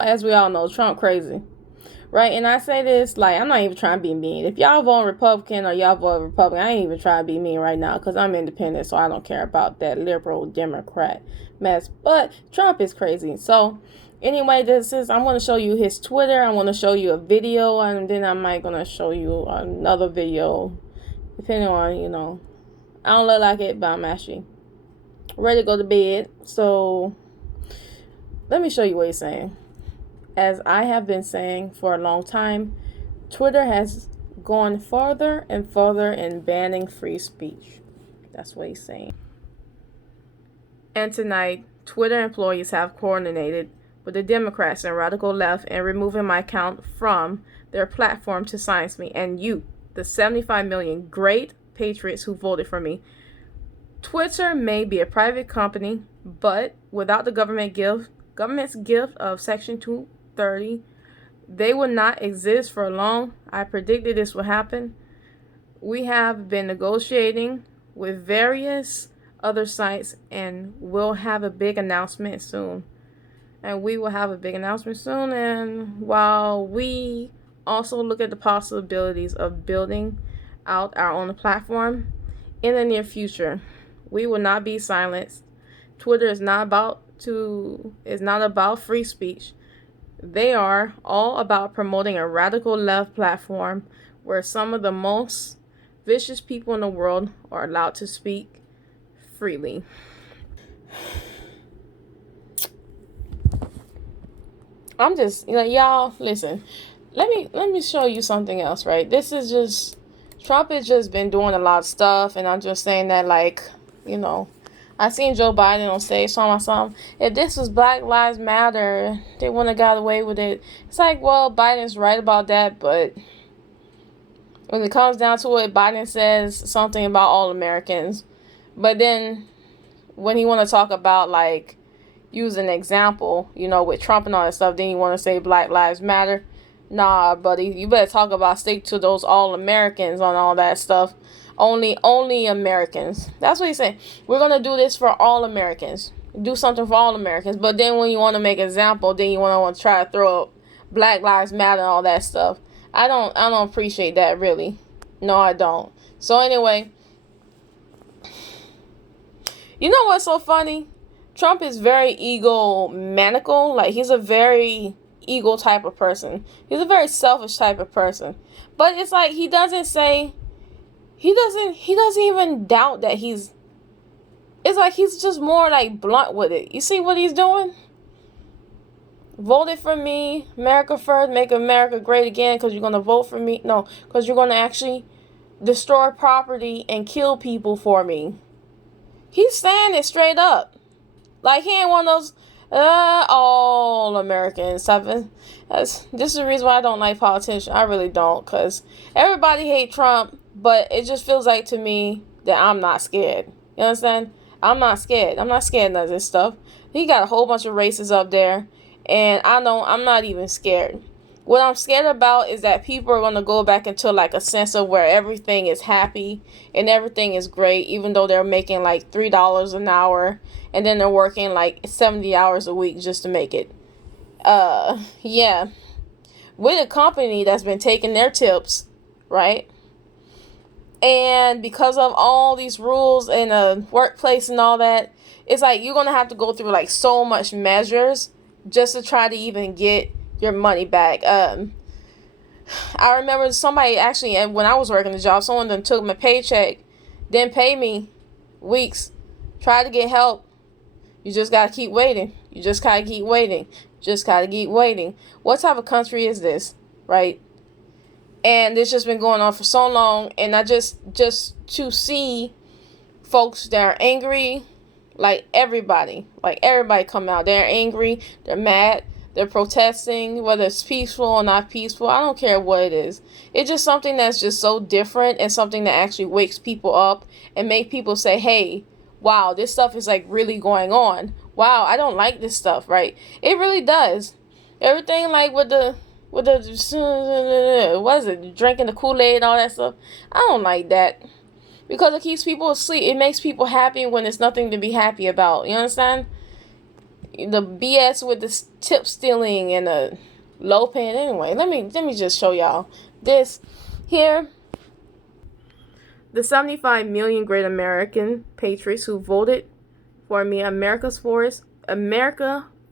As we all know, Trump crazy, right? And I say this like I'm not even trying to be mean. If y'all vote Republican or y'all vote Republican, I ain't even trying to be mean right now because I'm independent, so I don't care about that liberal Democrat mess. But Trump is crazy. So anyway, I'm going to show you his Twitter. I'm going to show you a video, and then I might going to show you another video, depending on I don't look like it, but I'm actually ready to go to bed. So let me show you what he's saying. As I have been saying for a long time, Twitter has gone farther and farther in banning free speech. That's what he's saying. And tonight, Twitter employees have coordinated with the Democrats and radical left in removing my account from their platform to silence me. And you, the 75 million great patriots who voted for me. Twitter may be a private company, but without the government's gift of Section 230, they will not exist for long. I predicted this would happen. We have been negotiating with various other sites and we'll have a big announcement soon. And while we also look at the possibilities of building out our own platform in the near future, we will not be silenced. Twitter is not about free speech. They are all about promoting a radical left platform where some of the most vicious people in the world are allowed to speak freely. I'm just, y'all, listen. Let me show you something else, right? Trump has just been doing a lot of stuff, and I'm just saying that, like, I seen Joe Biden on stage talking about something. If this was Black Lives Matter, they wouldn't have got away with it. It's like, well, Biden's right about that, but when it comes down to it, Biden says something about all Americans. But then when he want to talk about, like, use an example, with Trump and all that stuff, then you want to say Black Lives Matter. Nah, buddy, you better stick to those all Americans on all that stuff. Only Americans. That's what he's saying. We're gonna do this for all Americans. Do something for all Americans. But then when you want to make an example, then you want to try to throw up Black Lives Matter and all that stuff. I don't appreciate that, really. No, I don't. So anyway, you know what's so funny? Trump is very egomaniacal. Like, he's a very ego type of person. He's a very selfish type of person. But it's like he doesn't even doubt that it's like he's just more like blunt with it. You see what he's doing? Voted for me, America first, make America great again because you're going to vote for me. No, because you're going to actually destroy property and kill people for me. He's saying it straight up. Like, he ain't one of those all Americans. This is the reason why I don't like politicians. I really don't, because everybody hate Trump, but it just feels like to me that I'm not scared. You understand? I'm not scared. I'm not scared of this stuff. He got a whole bunch of races up there, and I'm not even scared. What I'm scared about is that people are going to go back into like a sense of where everything is happy and everything is great, even though they're making like $3 an hour and then they're working like 70 hours a week just to make it. Yeah. With a company that's been taking their tips, right? And because of all these rules in a workplace and all that, it's like you're going to have to go through like so much measures just to try to even get your money back. I remember somebody actually, when I was working the job, someone then took my paycheck, didn't pay me weeks, tried to get help. You just gotta keep waiting. You just gotta keep waiting. Just gotta keep waiting. What type of country is this, right? And it's just been going on for so long, and I just to see folks that are angry, like everybody come out. They're angry. They're mad. They're protesting, whether it's peaceful or not peaceful. I don't care what it is. It's just something that's just so different and something that actually wakes people up and make people say, hey, wow, this stuff is like really going on. Wow, I don't like this stuff, right? It really does. Everything like with the what is it, drinking the Kool-Aid and all that stuff. I don't like that. Because it keeps people asleep. It makes people happy when there's nothing to be happy about. You understand? The BS with the tip stealing and the low paying. Anyway, let me just show y'all this here. The 75 million great American patriots who voted for me, America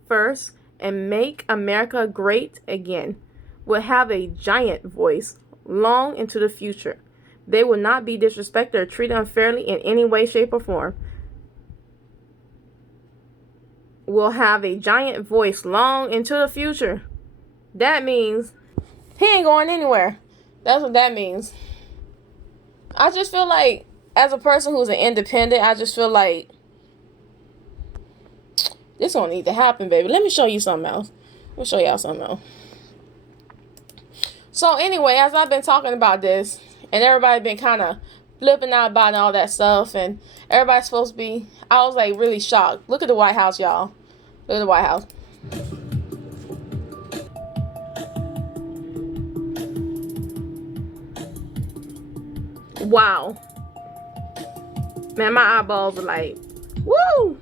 first, and make America great again, will have a giant voice long into the future. They will not be disrespected or treated unfairly in any way, shape, or form. Will have a giant voice long into the future. That means he ain't going anywhere. That's what that means. I just feel like, as a person who's an independent, I just feel like this don't need to happen, baby. Let me show you something else. Let me show y'all something else. So anyway, as I've been talking about this, and everybody been kind of flipping out about all that stuff, and everybody's supposed to be, I was like really shocked. Look at the White House, y'all. Look at the White House. Wow. Man, my eyeballs are like, woo!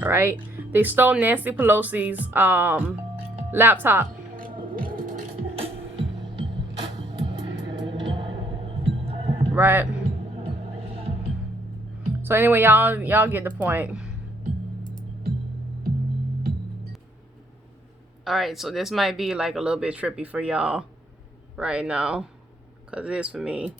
All right. They stole Nancy Pelosi's laptop. Right. So anyway, y'all get the point. All right, so this might be like a little bit trippy for y'all right now, cause it is for me.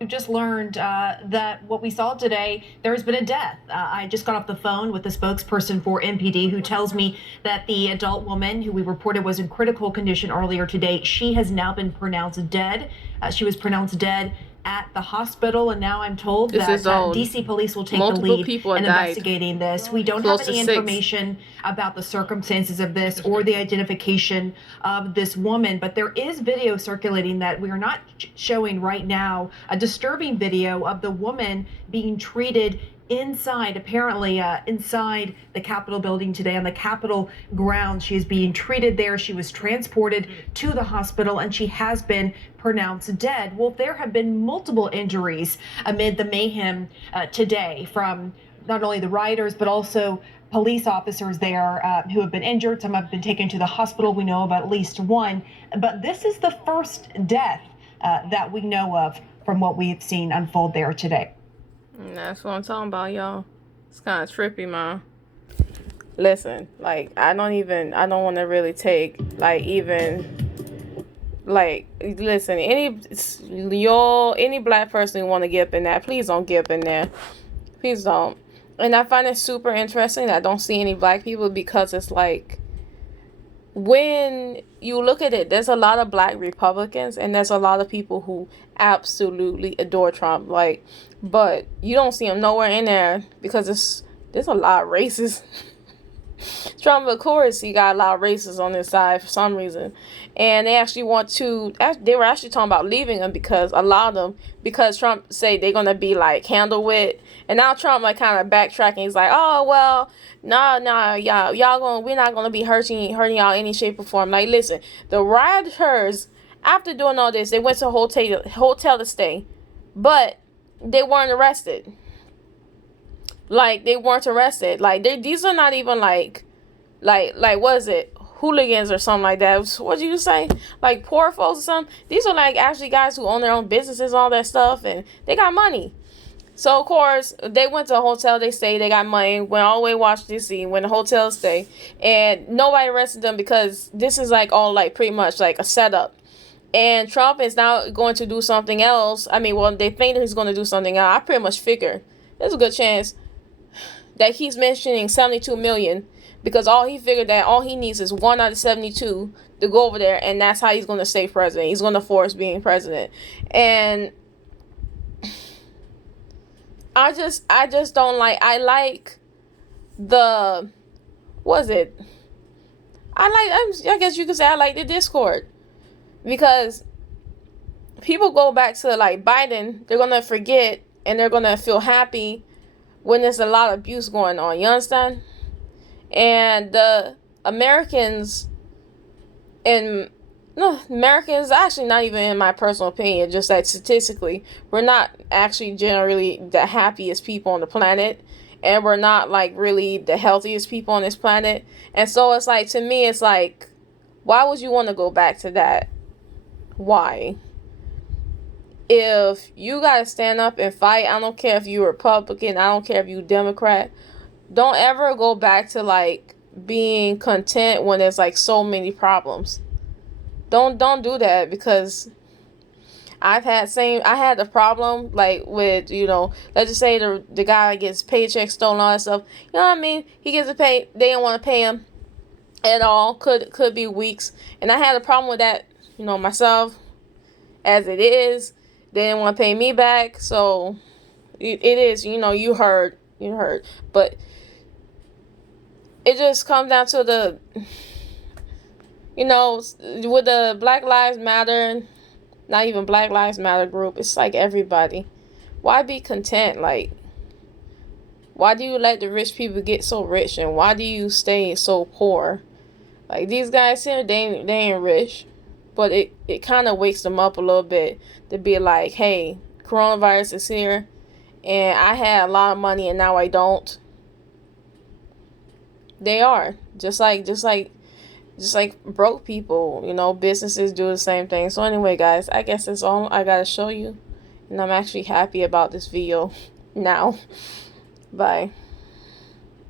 We've just learned that what we saw today, there has been a death. I just got off the phone with the spokesperson for MPD, who tells me that the adult woman who we reported was in critical condition earlier today, she has now been pronounced dead. She was pronounced dead at the hospital, and now I'm told that DC police will take the lead in investigating this. We don't have any information about the circumstances of this or the identification of this woman, but there is video circulating that we are not showing right now, a disturbing video of the woman being treated inside, apparently inside the Capitol building today on the Capitol grounds. She is being treated there. She was transported to the hospital and she has been pronounced dead. Well, there have been multiple injuries amid the mayhem today from not only the rioters, but also police officers there who have been injured. Some have been taken to the hospital. We know about at least one, but this is the first death that we know of from what we've seen unfold there today. That's what I'm talking about, y'all. It's kind of trippy, man. Listen, like, I don't want to really take, like, even, like, listen, any black person who want to get up in that, please don't get up in there. Please don't. And I find it super interesting that I don't see any black people, because it's like, when you look at it, there's a lot of black Republicans and there's a lot of people who absolutely adore Trump, like, but you don't see him nowhere in there because there's a lot of racists. Trump, of course, he got a lot of racists on his side for some reason, and they actually they were actually talking about leaving him because a lot of them, because Trump say they're gonna be like handled with, and now Trump like kind of backtracking. He's like, oh well, we're not gonna be hurting y'all any shape or form. Like, listen, the rioters, after doing all this, they went to a hotel to stay, but they weren't arrested. Like, they weren't arrested. Like, these are not even like what is it? Hooligans or something like that. What did you say? Like poor folks or something? These are like actually guys who own their own businesses, all that stuff, and they got money. So of course they went to a hotel, they stayed, they got money, went all the way to Washington DC, went to hotel stay, and nobody arrested them because this is like all like pretty much like a setup. And Trump is now going to do something else. I mean, well, they think that he's going to do something else. I pretty much figure there's a good chance that he's mentioning 72 million, because all he needs is 1 out of 72 to go over there, and that's how he's going to stay president. He's going to force being president. And I just don't like, I guess you could say I like the Discord, because people go back to like Biden, they're going to forget and they're going to feel happy when there's a lot of abuse going on. You understand? And the Americans, and no, Americans, actually not even in my personal opinion, just that statistically, we're not actually generally the happiest people on the planet, and we're not like really the healthiest people on this planet. And so it's like, to me, it's like, why would you want to go back to that? Why? If you gotta stand up and fight, I don't care if you're Republican, I don't care if you Democrat, don't ever go back to like being content when there's like so many problems. Don't do that, because I had the problem like with, let's just say the guy gets paycheck stolen, all that stuff. You know what I mean? He gets a pay, they didn't want to pay him at all. Could be weeks. And I had a problem with that, myself, as it is. They didn't want to pay me back. So it is, you heard. But it just comes down to the, with the Black Lives Matter, not even Black Lives Matter group, it's like everybody. Why be content? Like, why do you let the rich people get so rich, and why do you stay so poor? Like, these guys here, they ain't rich, but it kind of wakes them up a little bit to be like, hey, coronavirus is here, and I had a lot of money and now I don't. They are just like broke people, businesses do the same thing. So anyway, guys, I guess that's all I gotta show you, and I'm actually happy about this video now. Bye.